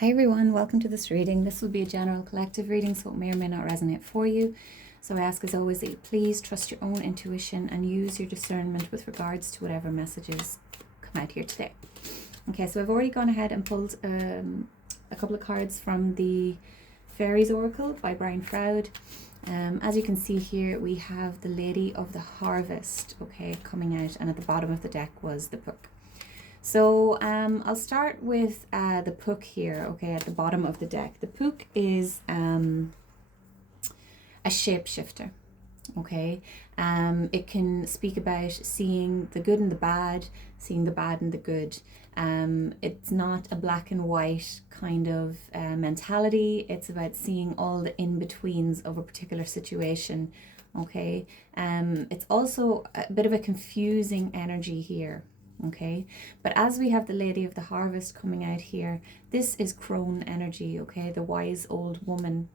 Hi everyone, welcome to this reading. This will be a general collective reading, so it may or may not resonate for you. So I ask as always that you please trust your own intuition and use your discernment with regards to whatever messages come out here today. Okay, so I've already gone ahead and pulled a couple of cards from the Fairies Oracle by Brian Froud. As you can see here, we have the Lady of the Harvest, okay, coming out, and at the bottom of the deck was the Puck. So I'll start with the Puck here, okay, at the bottom of the deck. The Puck is a shapeshifter, okay. It can speak about seeing the good and the bad, seeing the bad and the good. It's not a black and white kind of mentality. It's about seeing all the in-betweens of a particular situation, okay. It's also a bit of a confusing energy here. Okay, but as we have the Lady of the Harvest coming out here, this is crone energy, okay, the wise old woman.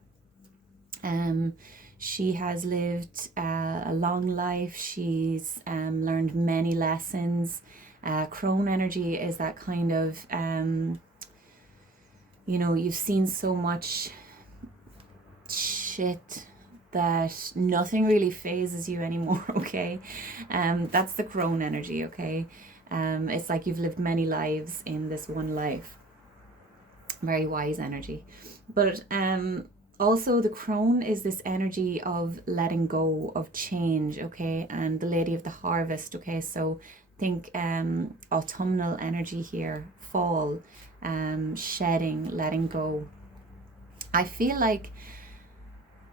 She has lived a long life. She's learned many lessons. Crone energy is that kind of you've seen so much shit that nothing really phases you anymore, okay. That's the crone energy, okay. It's like you've lived many lives in this one life. Very wise energy. But also the crone is this energy of letting go, of change, okay? And the Lady of the Harvest, okay? So think autumnal energy here, fall, shedding, letting go. I feel like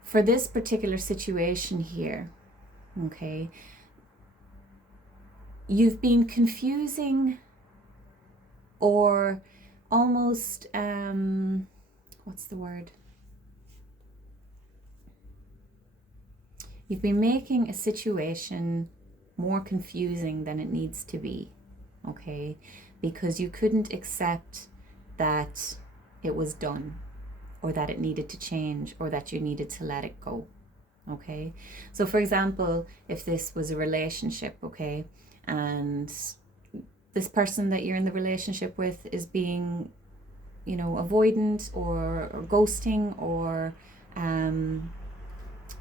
for this particular situation here, okay, you've been confusing or almost, what's the word? You've been making a situation more confusing than it needs to be, okay? Because you couldn't accept that it was done or that it needed to change or that you needed to let it go, okay? So for example, if this was a relationship, okay, and this person that you're in the relationship with is being, avoidant or ghosting or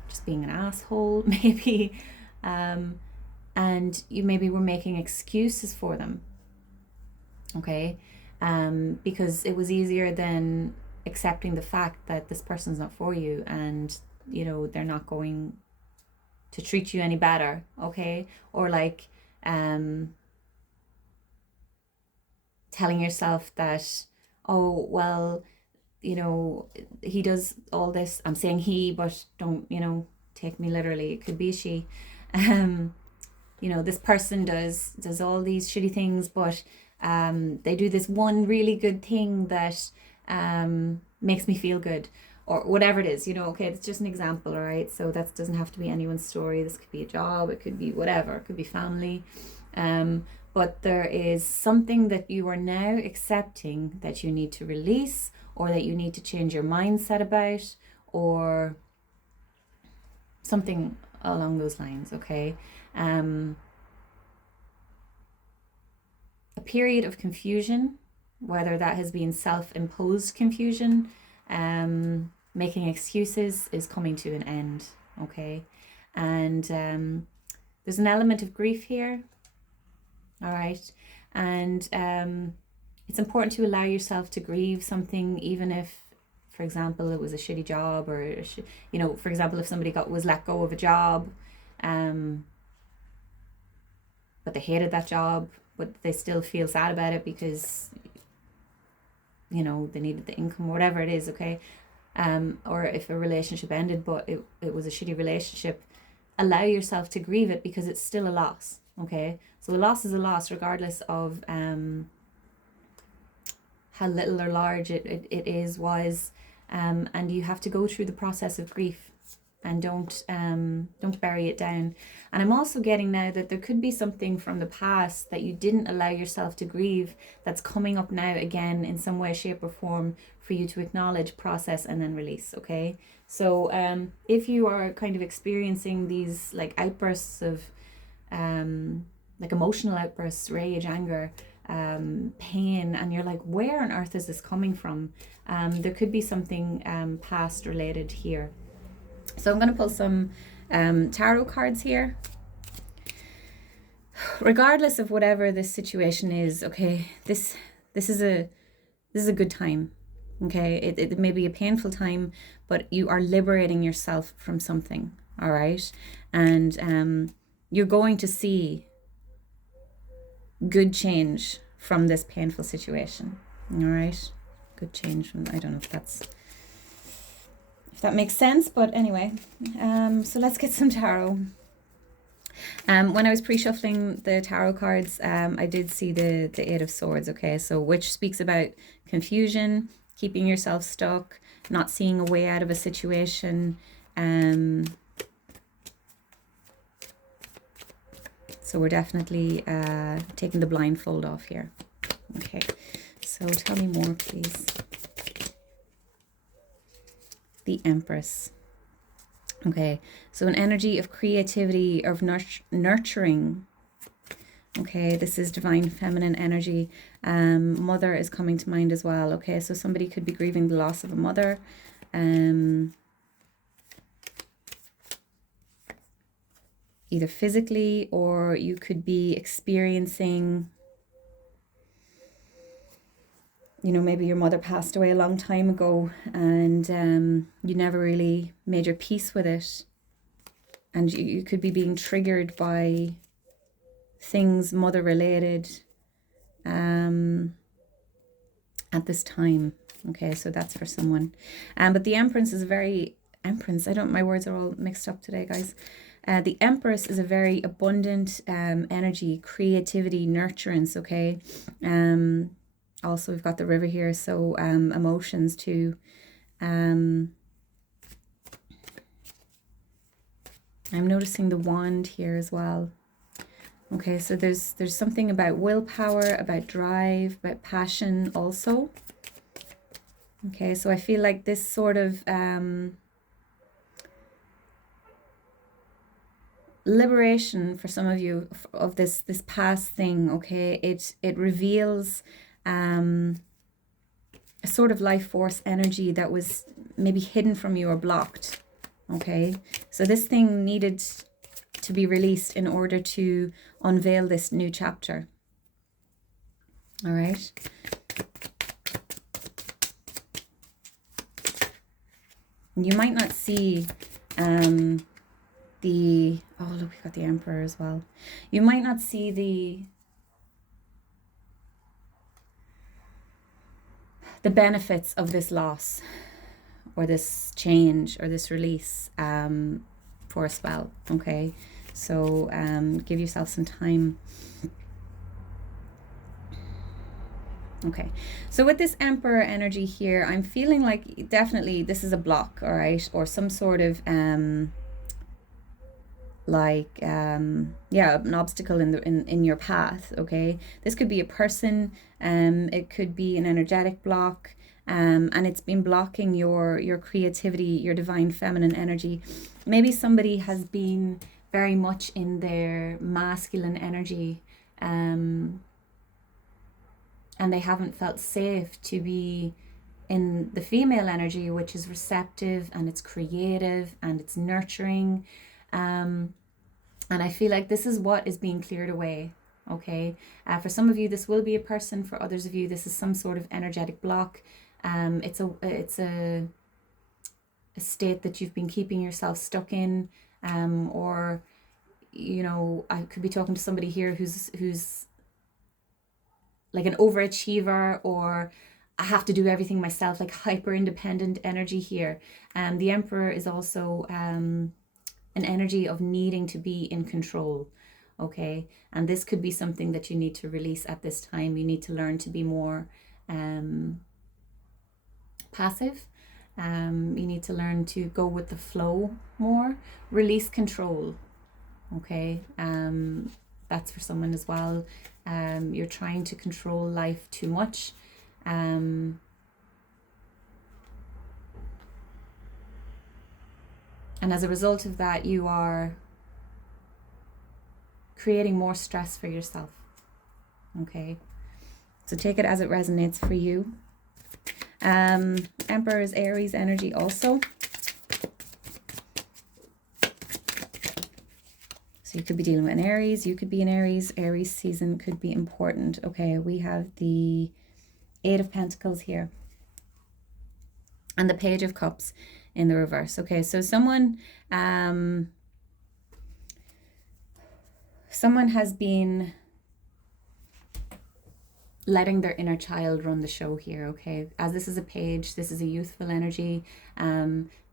just being an asshole, maybe, and you maybe were making excuses for them, okay, because it was easier than accepting the fact that this person's not for you and they're not going to treat you any better, okay, or like telling yourself that, oh well, he does all this. I'm saying he, but don't take me literally, it could be she. This person does all these shitty things, but they do this one really good thing that makes me feel good, or whatever it is, okay, it's just an example, all right? So that doesn't have to be anyone's story. This could be a job, it could be whatever, it could be family. But there is something that you are now accepting that you need to release, or that you need to change your mindset about, or something along those lines, okay? A period of confusion, whether that has been self-imposed confusion, making excuses, is coming to an end, okay? And there's an element of grief here, all right? And it's important to allow yourself to grieve something, even if, for example, it was a shitty job, or for example, if somebody was let go of a job, but they hated that job, but they still feel sad about it because they needed the income, or whatever it is, okay? Or if a relationship ended but it was a shitty relationship, allow yourself to grieve it, because it's still a loss, okay? So a loss is a loss regardless of how little or large it was, and you have to go through the process of grief, and don't bury it down. And I'm also getting now that there could be something from the past that you didn't allow yourself to grieve that's coming up now again in some way, shape or form, for you to acknowledge, process, and then release, okay? So if you are kind of experiencing these like outbursts of like emotional outbursts, rage, anger, pain, and you're like, where on earth is this coming from? There could be something past related here. So I'm going to pull some tarot cards here. Regardless of whatever this situation is, okay, this is a good time. Okay, it may be a painful time, but you are liberating yourself from something. All right, and you're going to see good change from this painful situation. All right, good change from, I don't know if that makes sense, but anyway, so let's get some tarot. When I was pre-shuffling the tarot cards, I did see the Eight of Swords, okay, so which speaks about confusion, keeping yourself stuck, not seeing a way out of a situation. So we're definitely taking the blindfold off here. Okay, so tell me more, please. The Empress. Okay, so an energy of creativity, of nurturing. Okay, this is divine feminine energy. Mother is coming to mind as well. Okay, so somebody could be grieving the loss of a mother. Either physically, or you could be experiencing, you know, maybe your mother passed away a long time ago, and you never really made your peace with it. And you could be being triggered by things mother related at this time. Okay, so that's for someone. But the Empress is a very, my words are all mixed up today, guys. The Empress is a very abundant energy, creativity, nurturance, okay? Also, we've got the River here, so emotions too. I'm noticing the Wand here as well. Okay, so there's something about willpower, about drive, about passion also. Okay, so I feel like this sort of liberation for some of you of this past thing, okay, it reveals a sort of life force energy that was maybe hidden from you or blocked. Okay, so this thing needed to be released in order to unveil this new chapter. All right. You might not see oh look, we got the Emperor as well. You might not see the benefits of this loss or this change or this release for a spell. Okay, so give yourself some time. Okay, so with this Emperor energy here, I'm feeling like definitely this is a block, all right, or some sort of yeah, an obstacle in your path. Okay, this could be a person, it could be an energetic block, and it's been blocking your creativity, your divine feminine energy. Maybe somebody has been very much in their masculine energy, and they haven't felt safe to be in the female energy, which is receptive and it's creative and it's nurturing. And I feel like this is what is being cleared away. Okay, for some of you this will be a person, for others of you this is some sort of energetic block. It's a state that you've been keeping yourself stuck in, or you know, I could be talking to somebody here who's like an overachiever, or I have to do everything myself, like hyper independent energy here. The Emperor is also an energy of needing to be in control. Okay, and this could be something that you need to release at this time. You need to learn to be more passive. You need to learn to go with the flow more, release control. Okay, that's for someone as well. You're trying to control life too much. And as a result of that, you are creating more stress for yourself. Okay, So take it as it resonates for you. Emperor is Aries energy also. So you could be dealing with an Aries, you could be an Aries. Aries season could be important. Okay, we have the Eight of Pentacles here. And the Page of Cups in the reverse. Okay, so someone has been letting their inner child run the show here, okay? As this is a page, this is a youthful energy.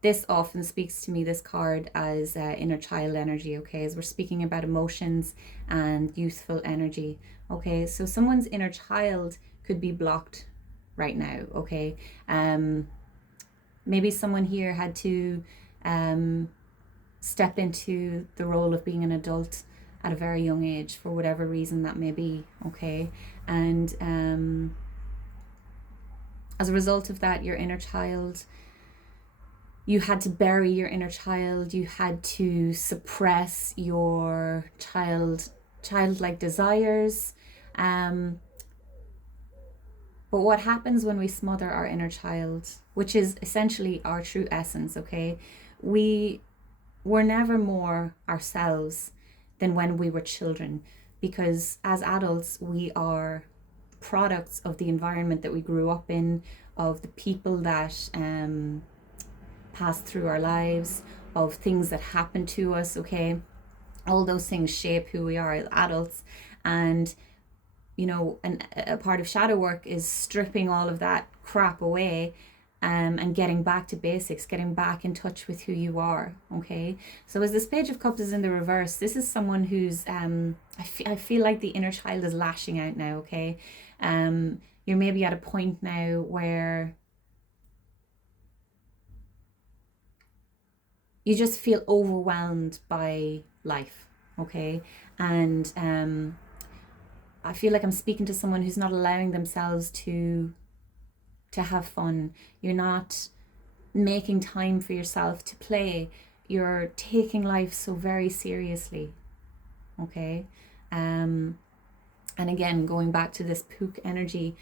This often speaks to me, this card, as inner child energy, okay? As we're speaking about emotions and youthful energy, okay? So someone's inner child could be blocked right now, okay? Maybe someone here had to step into the role of being an adult at a very young age for whatever reason that may be, okay? And as a result of that, your inner child, you had to bury your inner child, you had to suppress your childlike desires. But what happens when we smother our inner child, which is essentially our true essence, okay? We're never more ourselves than when we were children, because as adults we are products of the environment that we grew up in, of the people that passed through our lives, of things that happened to us, okay? All those things shape who we are as adults. And you know, a part of shadow work is stripping all of that crap away, and getting back to basics, getting back in touch with who you are, okay? So as this Page of Cups is in the reverse, this is someone who's, I feel like the inner child is lashing out now, okay? You're maybe at a point now where you just feel overwhelmed by life, okay? And I feel like I'm speaking to someone who's not allowing themselves to have fun. You're not making time for yourself to play. You're taking life so very seriously, okay? And again, going back to this Pook energy,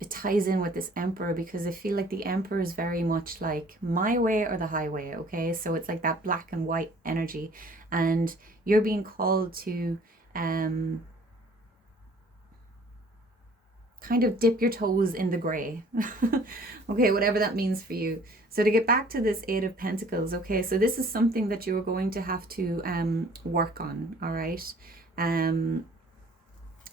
it ties in with this Emperor, because I feel like the Emperor is very much like my way or the highway, okay? So it's like that black and white energy, and you're being called to kind of dip your toes in the gray. Okay, whatever that means for you. So to get back to this Eight of Pentacles, okay, so this is something that you're going to have to work on, all right?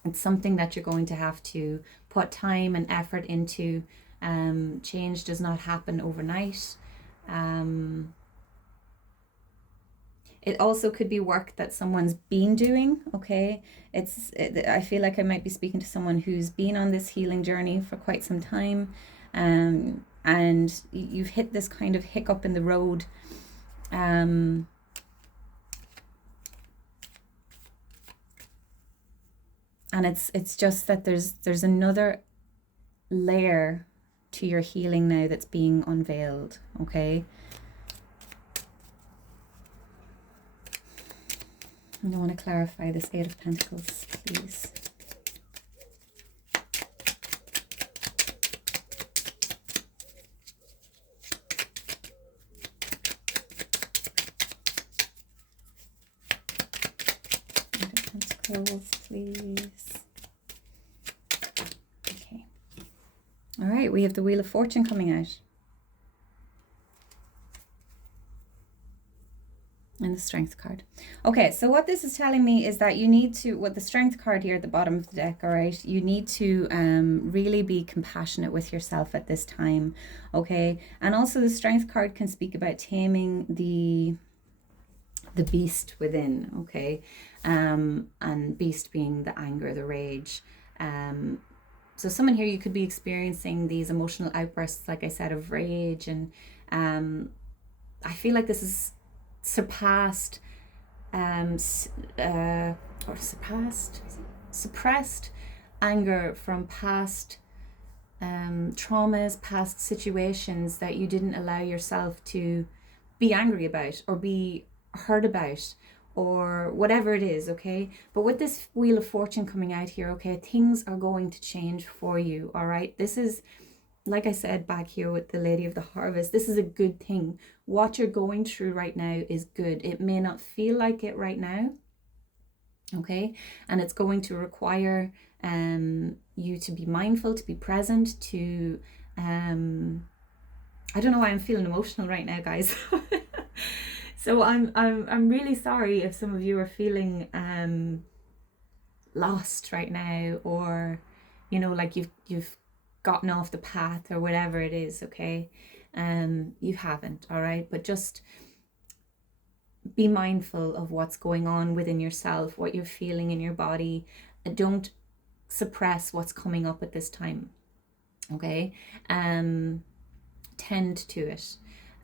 It's something that you're going to have to put time and effort into. Change does not happen overnight. It also could be work that someone's been doing, okay? I feel like I might be speaking to someone who's been on this healing journey for quite some time, and you've hit this kind of hiccup in the road. And it's just that there's another layer to your healing now that's being unveiled, okay? I want to clarify this Eight of Pentacles, please. Eight of Pentacles, please. Okay. All right, we have the Wheel of Fortune coming out. And the Strength card. Okay, so what this is telling me is that you need to, with the Strength card here at the bottom of the deck, all right, you need to really be compassionate with yourself at this time, okay? And also the Strength card can speak about taming the beast within, okay? And beast being the anger, the rage. So someone here, you could be experiencing these emotional outbursts, like I said, of rage. And I feel like this is suppressed anger from past traumas, past situations that you didn't allow yourself to be angry about or be hurt about, or whatever it is, okay? But with this Wheel of Fortune coming out here, okay, things are going to change for you, all right? This is, like I said back here with the Lady of the Harvest, this is a good thing. What you're going through right now is good. It may not feel like it right now, okay? And it's going to require you to be mindful, to be present, to I don't know why I'm feeling emotional right now, guys. So I'm really sorry if some of you are feeling lost right now, or you know, like you've gotten off the path or whatever it is, okay? You haven't, all right? But just be mindful of what's going on within yourself, what you're feeling in your body. Don't suppress what's coming up at this time, okay? Tend to it.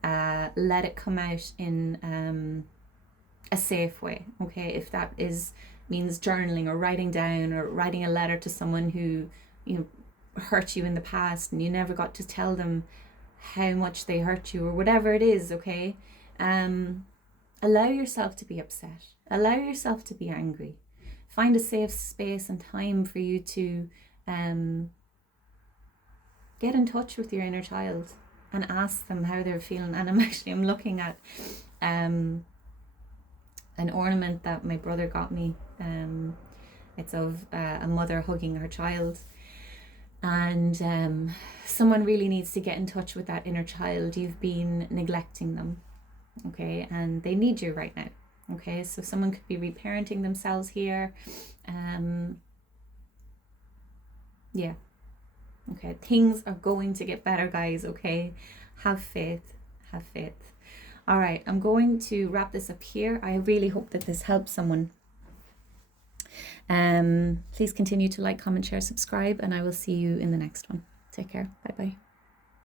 Let it come out in a safe way, okay? If that means journaling or writing down or writing a letter to someone who, you know, hurt you in the past and you never got to tell them how much they hurt you, or whatever it is, okay? Allow yourself to be upset. Allow yourself to be angry. Find a safe space and time for you to get in touch with your inner child and ask them how they're feeling. And I'm looking at an ornament that my brother got me. It's of a mother hugging her child. And someone really needs to get in touch with that inner child. You've been neglecting them, okay? And they need you right now, okay? So someone could be reparenting themselves here. Yeah. Okay, things are going to get better, guys, okay? Have faith, have faith. All right, I'm going to wrap this up here. I really hope that this helps someone. Please continue to like, comment, share, subscribe, and I will see you in the next one. Take care. Bye-bye.